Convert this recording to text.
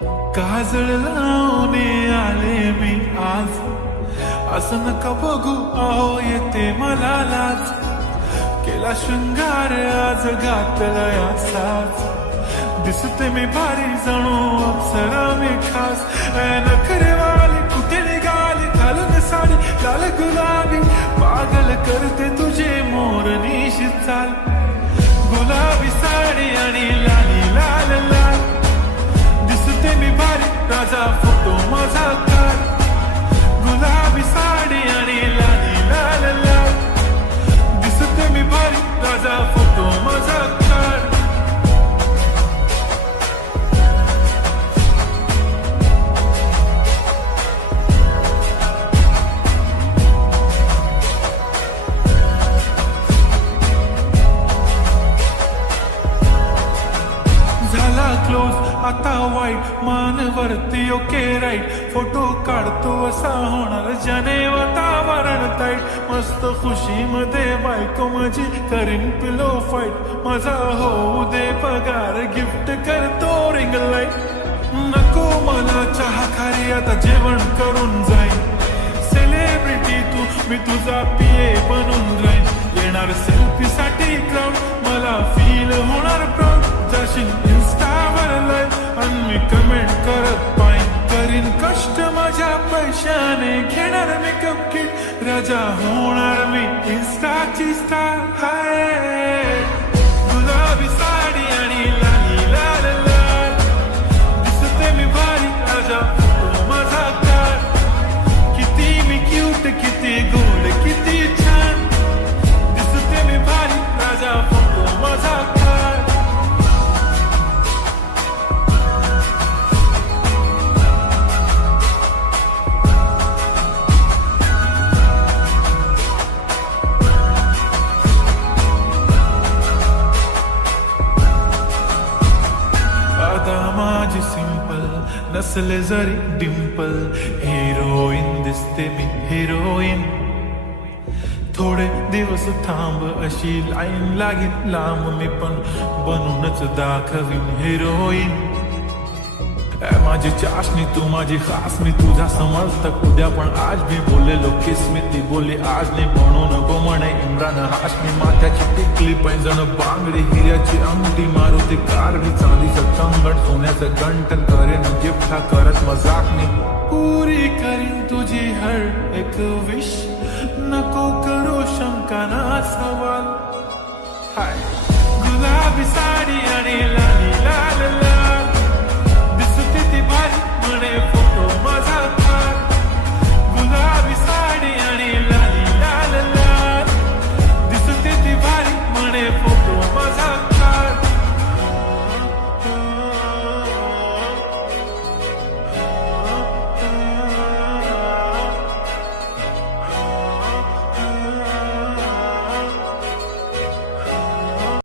काजळ लावून आले मी आज, असं नका बघू अहो येते मला लाज. केला शृंगार आज घातला असाच, दिसते मी भारी जणू अप्सरा मी खास. नखरेवाली कुठे निघाली घालून साडी लाल गुलाबी, पागल करते तुझे मोरनीशी चाल. गुलाबी साडी आणि लाली लाल लाल, दिसते मी भारी राजा फोटो माझा काढ. गुलाबी साडी आणि लाली लाल लाल, दिसते मी भारी राजा फोटो माझा काढ. झाला क्लोज आता वाईट, मान वरती ओके राईट. फोटो काढतो असा होणार ज्याने वातावरण ताईट. मस्त खुशी मध्ये बायको माझी करीन पिलो फाईट. माझा होऊ दे पगार गिफ्ट करतो रिंग लाईट. नको मला चहा खारी आता जेवण करून जाईन. सेलिब्रिटी तू मी तुझा पिये बनून राहीन. येणार सेल्फी साठी क्राऊड मला फील होणार प्राऊड. जाशील इन्स्टावर लाईव्ह आणि मी कमेंट करत पाहिन. करीन कष्ट माझ्या पैशाने घेणार मेकअप किट. राजा होणार मी इन्स्टाची स्टार. हाय गुलाबी साडी आणि लाली लाल लाल, दिसते मी भारी राजा फोटो माझा काढ. किती मी क्यूट किती गोड किती छान, दिसते मी भारी राजा फोटो माझा काढ. माझी सिंपल नसले जरी डिंपल, हिरोईन दिसते मी हिरोईन. थोडे दिवस थांब अशी लाईन लागेल लांब, मी पण बनूनच दाखवीन हिरोईन. माझी चाशनी तू माझी खास, मी तुझा समर्थक उद्या पण आज मी बोललेलो किस मी. ती बोली आज नाही म्हणून गो म्हणे इम्रान हाशमी. माथ्याची टिकली पैंजण बांगडी हिऱ्याची अंगठी, मारुती कार भी चांदीचं कंगण सोन्याचं गंटन. करेन गिफ्ट हा करत मजाक मी, पुरी करीन तुझी हर एक विश. नको करू शंका ना सवाल. हाय गुलाबी साडी आणि लाली